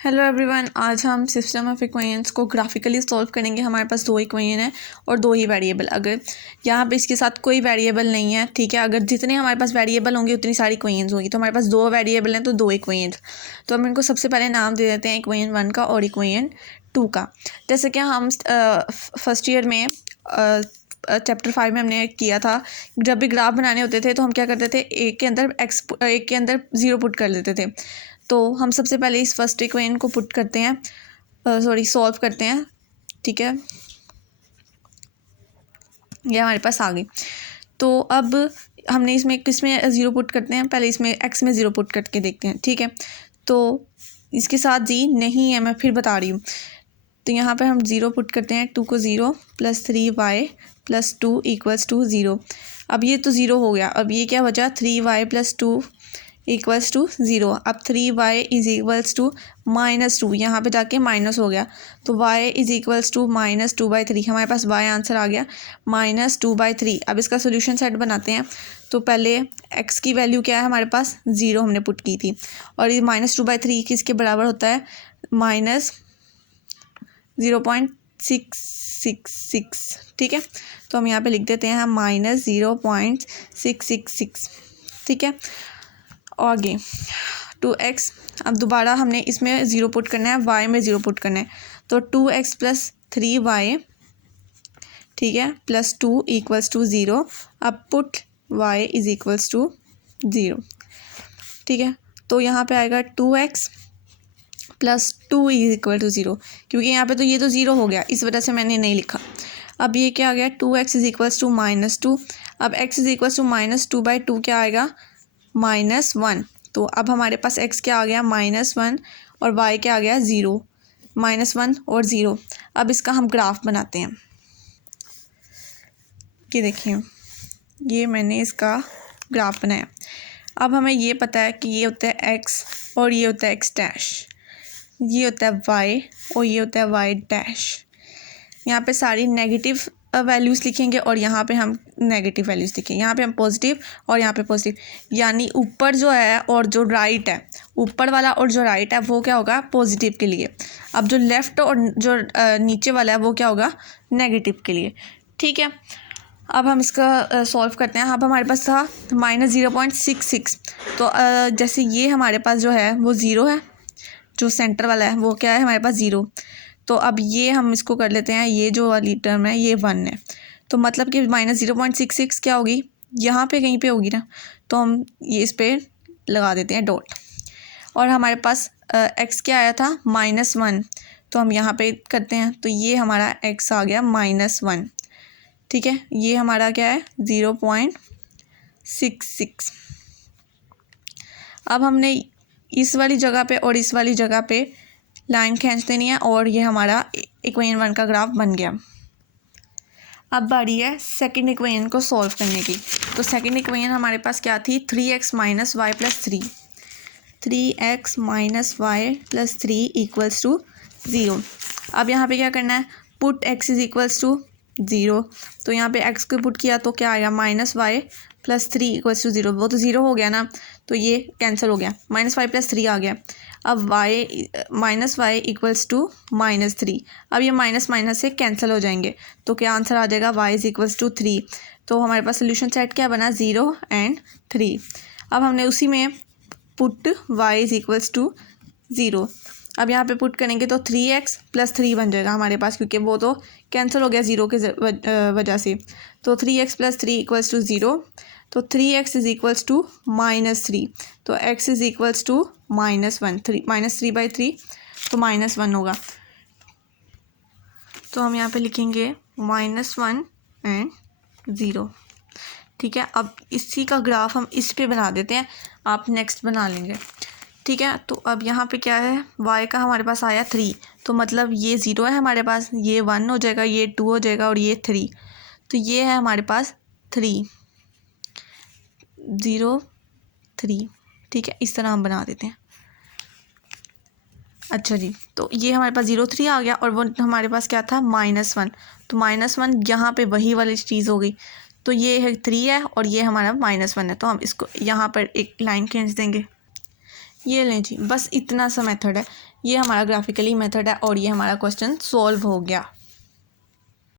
Hello everyone, आज हम system of equations को ग्राफिकली सॉल्व करेंगे। हमारे पास दो इक्वेशन है और दो ही वेरिएबल। अगर यहाँ पे इसके साथ कोई वेरिएबल नहीं है, ठीक है, अगर जितने हमारे पास वेरिएबल होंगे उतनी सारी इक्वेशंस होगी। तो हमारे पास दो वेरिएबल हैं तो दो इक्वेशंस। तो हम इनको सबसे पहले नाम दे देते हैं इक्वेशन 1 का और इक्वेशन 2 का। जैसे कि हम फर्स्ट ईयर में चैप्टर 5 में हमने किया था, जब भी ग्राफ बनाने होते थे तो हम क्या करते थे, एक के अंदर ज़ीरो पुट कर देते थे। तो हम सबसे पहले इस फर्स्ट इक्वेशन को पुट करते हैं, सॉल्व करते हैं, ठीक है। ये हमारे पास आ गई। तो अब हमने इसमें किसमें ज़ीरो पुट करते हैं, पहले इसमें एक्स में ज़ीरो पुट करके देखते हैं, ठीक है। तो इसके साथ जी नहीं है, मैं फिर बता रही हूँ। तो यहाँ पे हम ज़ीरो पुट करते हैं, 2 को 0 + 3y + 2 = 0। अब ये तो ज़ीरो हो गया। अब ये क्या बचा, 3y + 2 = 0। अब 3y = -2, यहाँ पे जाके माइनस हो गया। तो y = -2/3। हमारे पास y आंसर आ गया -2/3। अब इसका सोल्यूशन सेट बनाते हैं। तो पहले x की वैल्यू क्या है, हमारे पास 0 हमने पुट की थी, और ये -2/3 किसके बराबर होता है, -0.666, ठीक है। तो हम यहाँ पे लिख देते हैं -0.666, ठीक है। और आगे 2x। अब दोबारा हमने इसमें ज़ीरो पुट करना है, y में ज़ीरो पुट करना है। तो 2x + 3y, ठीक है, +2 = 0। अब पुट y = 0, ठीक है। तो यहाँ पे आएगा 2x + 2 = 0, क्योंकि यहाँ पे तो ये तो ज़ीरो हो गया, इस वजह से मैंने नहीं लिखा। अब ये क्या आ गया, 2x = -2। अब x = -2/2 क्या आएगा, -1। तो अब हमारे पास x क्या आ गया, -1, और y क्या आ गया, 0। -1 और 0। अब इसका हम ग्राफ बनाते हैं। ये देखिए, ये मैंने इसका ग्राफ बनाया। अब हमें ये पता है कि ये होता है x और ये होता है x', ये होता है y और ये होता है y'। यहाँ पे सारी नेगेटिव वैल्यूज़ लिखेंगे और यहाँ पे हम नेगेटिव वैल्यूज़ लिखेंगे। यहाँ पे हम पॉजिटिव और यहाँ पे पॉजिटिव, यानी ऊपर जो है और जो राइट है, ऊपर वाला और जो राइट है वो क्या होगा, पॉजिटिव के लिए। अब जो लेफ़्ट और जो नीचे वाला है वो क्या होगा, नेगेटिव के लिए, ठीक है। अब हम इसका सॉल्व करते हैं। अब हमारे पास था -0.66। तो जैसे ये हमारे पास जो है वो 0 है, जो सेंटर वाला है वो क्या है, हमारे पास 0। तो अब ये हम इसको कर लेते हैं, ये जो वाली टर्म है ये 1 है। तो मतलब कि -0.66 क्या होगी, यहाँ पे कहीं पे होगी ना। तो हम ये इस पर लगा देते हैं डॉट। और हमारे पास x क्या आया था, -1। तो हम यहाँ पे करते हैं, तो ये हमारा x आ गया -1, ठीक है। ये हमारा क्या है, 0.66। अब हमने इस वाली जगह पे और इस वाली जगह पे लाइन खींच देनी है, और ये हमारा इक्वेशन 1 का ग्राफ बन गया। अब बारी है सेकंड इक्वेशन को सॉल्व करने की। तो सेकंड इक्वेशन हमारे पास क्या थी, 3x - y + 3। 3x - y + 3 = 0। अब यहाँ पे क्या करना है, पुट x = 0। तो यहाँ पे x को पुट किया तो क्या आएगा, -y + 3 = 0। वो तो 0 हो गया ना, तो ये कैंसिल हो गया, -y + 3 आ गया। अब -y = -3। अब ये माइनस से कैंसिल हो जाएंगे, तो क्या आंसर आ जाएगा, y = 3। तो हमारे पास सोल्यूशन सेट क्या बना, 0 और 3। अब हमने उसी में पुट y = 0। अब यहाँ पे पुट करेंगे तो 3x + 3 बन जाएगा हमारे पास, क्योंकि वो तो कैंसिल हो गया 0 के वजह से। तो 3x + 3 = 0। तो 3x = -3। तो x = -1, -3/3, तो -1 होगा। तो हम यहाँ पे लिखेंगे -1 और 0, ठीक है। अब इसी का ग्राफ हम इस पे बना देते हैं, आप नेक्स्ट बना लेंगे, ठीक है। तो अब यहाँ पे क्या है, y का हमारे पास आया 3। तो मतलब ये 0 है हमारे पास, ये 1 हो जाएगा, ये 2 हो जाएगा, और ये 3। तो ये है हमारे पास 3, 0, 3, ठीक है। इस तरह हम बना देते हैं। अच्छा जी, तो ये हमारे पास 0, 3 आ गया, और वो हमारे पास क्या था, -1। तो -1 यहाँ पे वही वाली चीज़ हो गई। तो ये है 3 है और ये हमारा -1 है। तो हम इसको यहाँ पर एक लाइन खींच देंगे, ये लें जी, बस इतना सा मेथड है, ये हमारा ग्राफिकली मेथड है और ये हमारा क्वेश्चन सॉल्व हो गया।